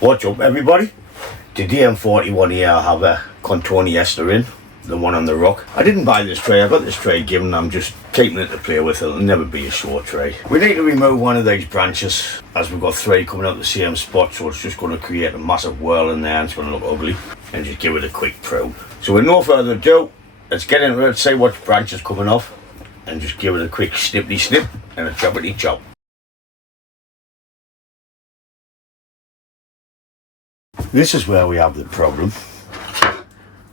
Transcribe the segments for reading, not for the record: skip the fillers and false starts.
What's up everybody? Today I'm 41 here. I have a Cotoneaster in, the one on the rock. I didn't buy this tray, I got this tray given, I'm just keeping it to play with. It'll never be a short tray. We need to remove one of these branches as we've got 3 coming out the same spot, so it's just going to create a massive whirl in there and it's going to look ugly. And just give it a quick prune. So with no further ado, let's get into it, see what branch is coming off and just give it a quick snippity snip and a choppity chop. This is where we have the problem,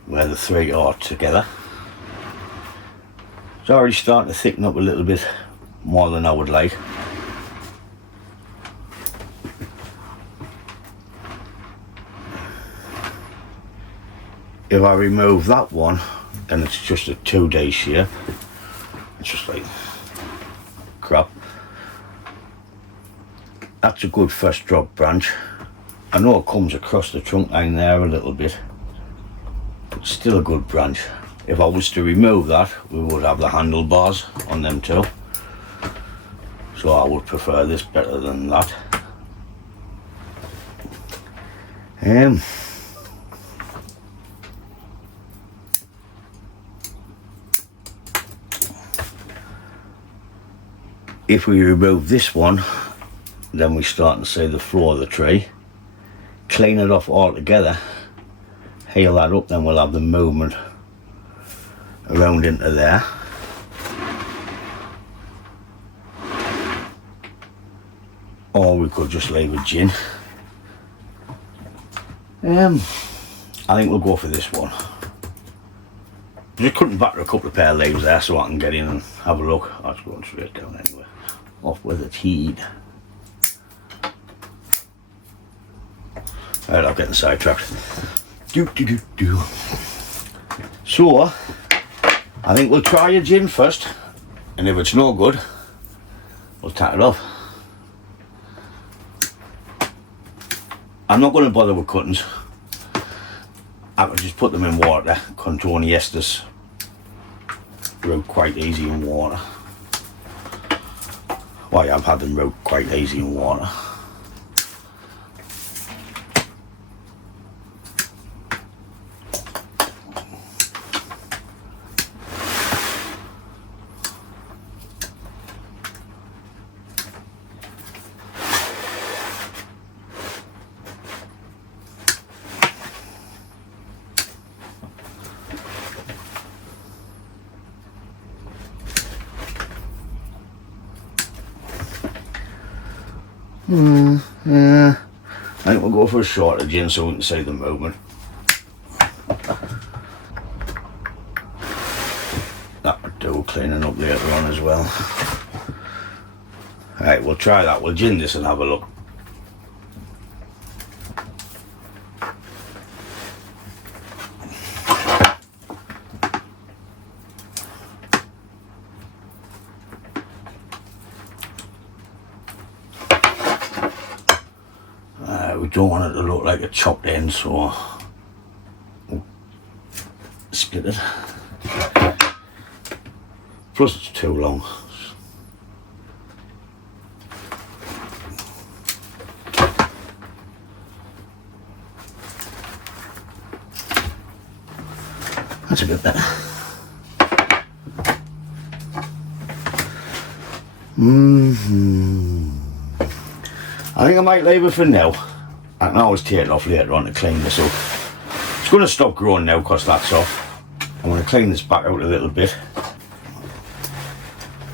where the 3 are together. It's already starting to thicken up a little bit more than I would like. If I remove that one, then it's just a 2-day shear. It's just like crap. That's a good first drop branch. I know it comes across the trunk line there a little bit, but still a good branch. If I was to remove that, we would have the handlebars on them too. So I would prefer this better than that. If we remove this one, then we start to see the floor of the tray. Clean it off all together, heal that up, then we'll have the movement around into there. Or we could just leave a gin. I think we'll go for this one. Just cutting back a couple of pair of leaves there so I can get in and have a look. That's going straight down anyway. Off with the heat. Right, I'm getting sidetracked. So, I think we'll try a gin first, and if it's no good, we'll tack it off. I'm not going to bother with cuttings. I can just put them in water. Cotoneasters root quite easy in water. Why, I've had them root quite easy in water. Yeah, I think we'll go for a shorter gin so we can see the movement. That would do cleaning up later on as well. Right, we'll try that. We'll gin this and have a look. We don't want it to look like a chopped end, so we'll split it. Plus it's too long. That's a bit better. I think I might leave it for now. I can always take it off later on to clean this up. It's going to stop growing now because that's off. I'm going to clean this back out a little bit.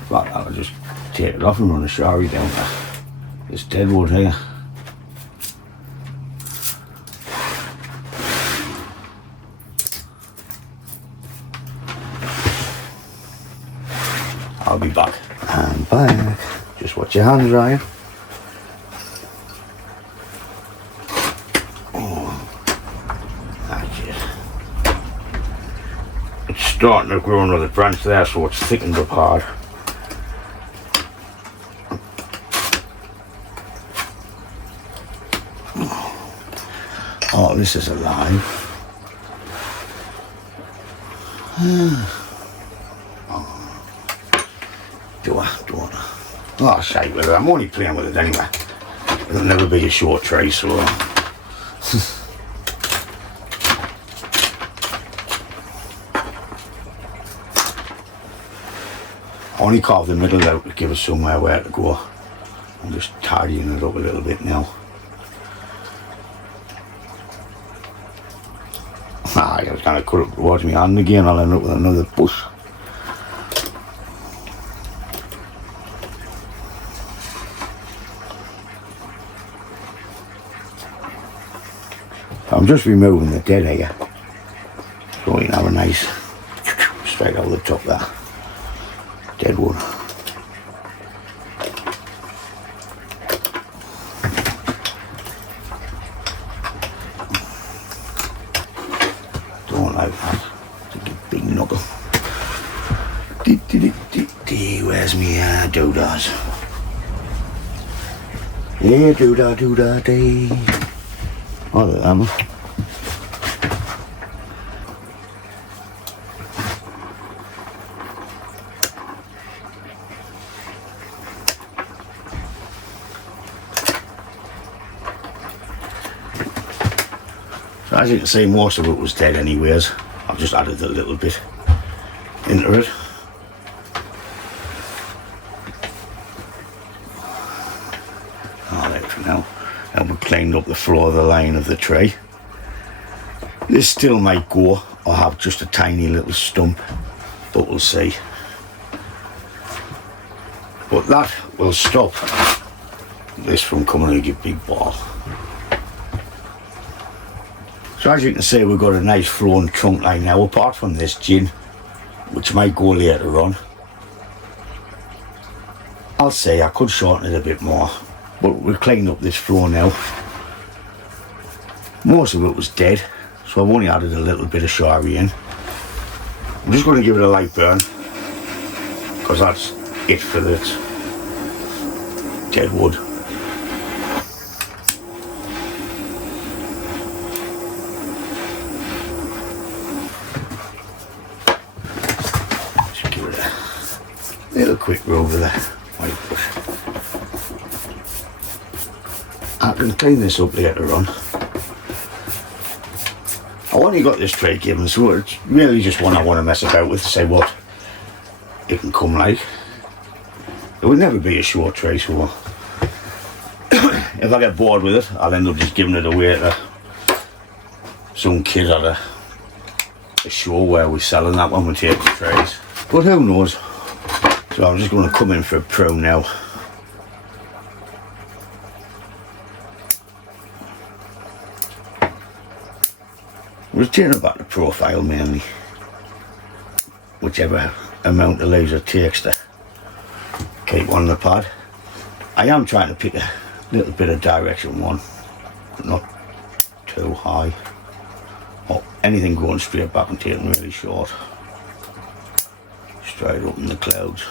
Like that, I'll just take it off and run a shower down there. This dead wood here. I'll be back. I'm back. Just watch your hands, Ryan. Starting to grow another branch there, so it's thickened up hard. Oh, this is alive. Do I? Oh, shite with it. I'm only playing with it anyway. It'll never be a short tray, so I only carved the middle out to give us somewhere where to go. I'm just tidying it up a little bit now. I was going to cut it towards my hand again. I'll end up with another bush. I'm just removing the dead here, so we can have a nice straight over the top there. Dead wood. Don't like that. It's a big knuckle. Where's me doodads? Yeah, doodah dee. Oh, look at them. So as you can see, most of it was dead anyways. I've just added a little bit into it. Oh, there for now. And we've cleaned up the floor of the line of the tray. This still might go or have just a tiny little stump, but we'll see. But that will stop this from coming a big ball. So as you can see, we've got a nice flowing trunk line now, apart from this gin, which might go later on. I'll say I could shorten it a bit more, but we've cleaned up this floor now. Most of it was dead, so I've only added a little bit of shari in. I'm just going to give it a light burn, because that's it for this dead wood. Just give it a little quick rub of the white brush. I can clean this up later on. I only got this tray given, so it's really just one I want to mess about with, to say what it can come like. It would never be a short tray, so if I get bored with it, I'll end up just giving it away to some kid at a show where we're selling that when we take the trays. But who knows? So I'm just going to come in for a prune now. We're turning back the profile mainly, whichever amount of laser takes to keep on the pad. I am trying to pick a little bit of direction one, but not too high, or anything going straight back and taking really short, straight up in the clouds.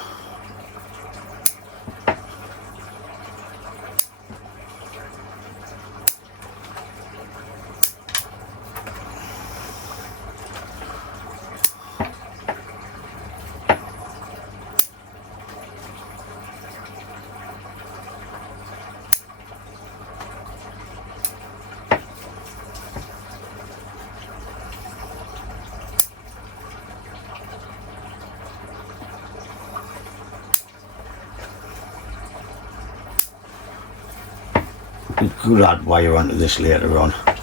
We could add wire onto this later on. I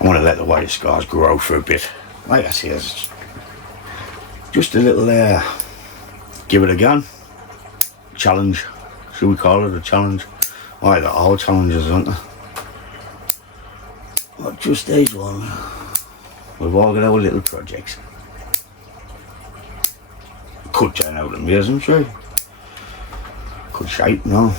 want to let the wire scars grow for a bit. Like I say, it's just a little give it a gun. Challenge. Should we call it a challenge? Why, they're all challenges, aren't they? Not just these one. We've all got our little projects. Could turn out amazing, sure. Could shape, no.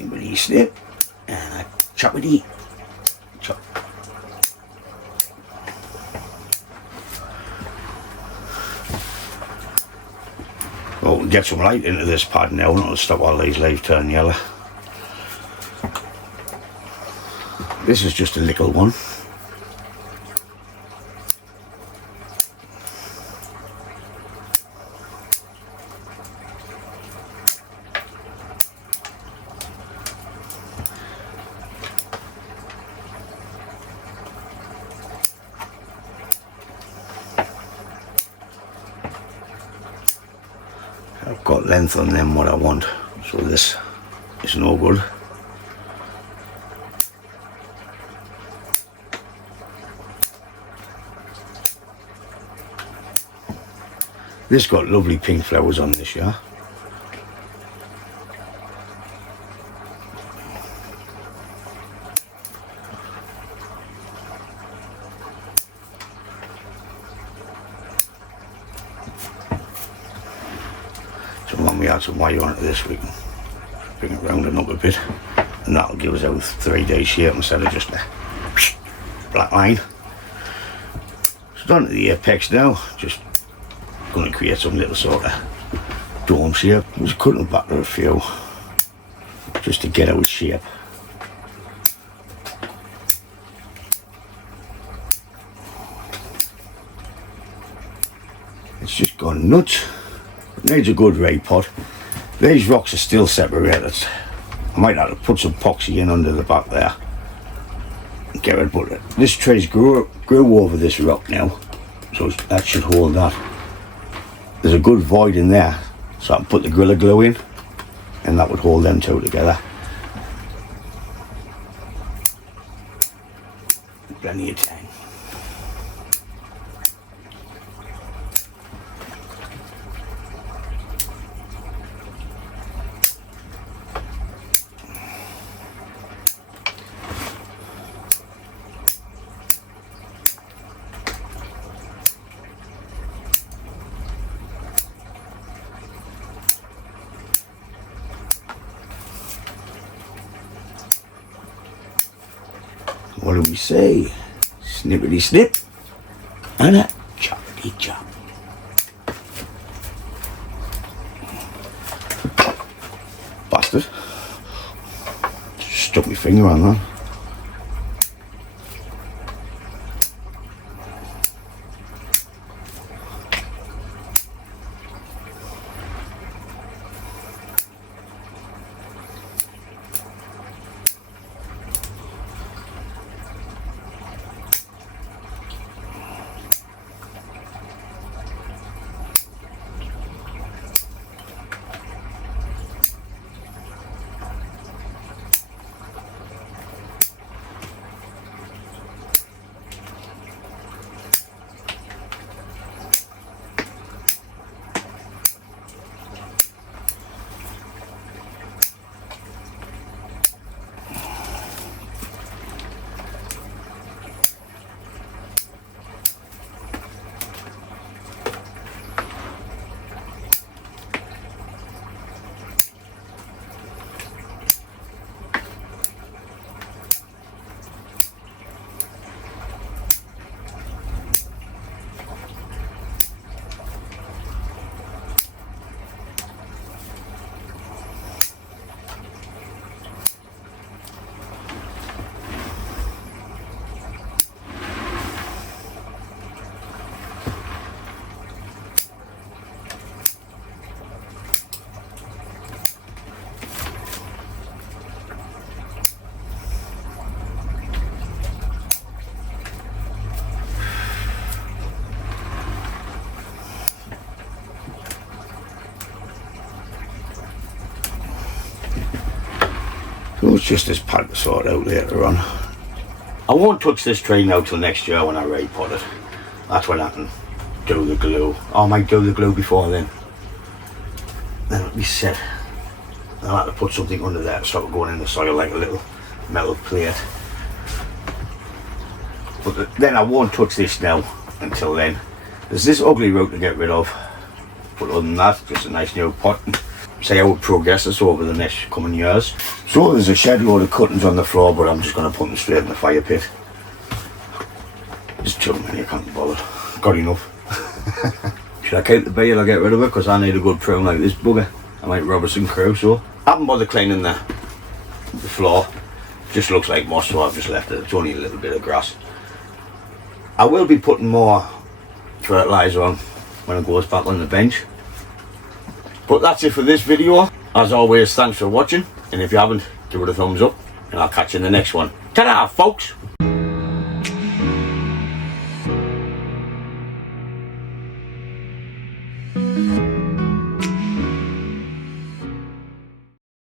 Release it, and I choppity. Chop. Well, we'll get some light into this pad now, and it'll stop all these leaves turning yellow. This is just a little one. I've got length on them what I want, so this is no good. This got lovely pink flowers on this, yeah. So when we add some wire onto this, we can bring it round and up a bit, and that'll give us out 3D shape instead of just a black line. So down to the apex now, just going to create some little sort of dome shape. I'm just cutting back to a few just to get out shape. It's just gone nuts. It needs a good ray pot. These rocks are still separated. I might have to put some epoxy in under the back there and get it, but this tree's grew over this rock now, so that should hold that. There's a good void in there, so I can put the Gorilla Glue in, and that would hold them two together. Plenty of time. What do we say? Snippity snip and a choppity chop. Bastard. Stuck my finger on that. So it's just this pad to sort out later on. I won't touch this tree now till next year when I ray pot it. That's when I can do the glue. I might do the glue before then. Then it'll be set. I'll have to put something under there to stop it going in the soil like a little metal plate. But then I won't touch this now until then. There's this ugly root to get rid of. But other than that, just a nice new pot. see how it progresses over the next coming years. So there's a shed load of cuttings on the floor, but I'm just going to put them straight in the fire pit. Just chuck them in here, can't be bothered. Got enough. Should I keep the bee or get rid of it? Because I need a good prune like this bugger. I like Robinson Crusoe. I haven't bothered cleaning the floor. Just looks like moss, so I've just left it. It's only a little bit of grass. I will be putting more fertiliser on when it goes back on the bench. But that's it for this video. As always, thanks for watching. And if you haven't, give it a thumbs up. And I'll catch you in the next one. Ta-da, folks!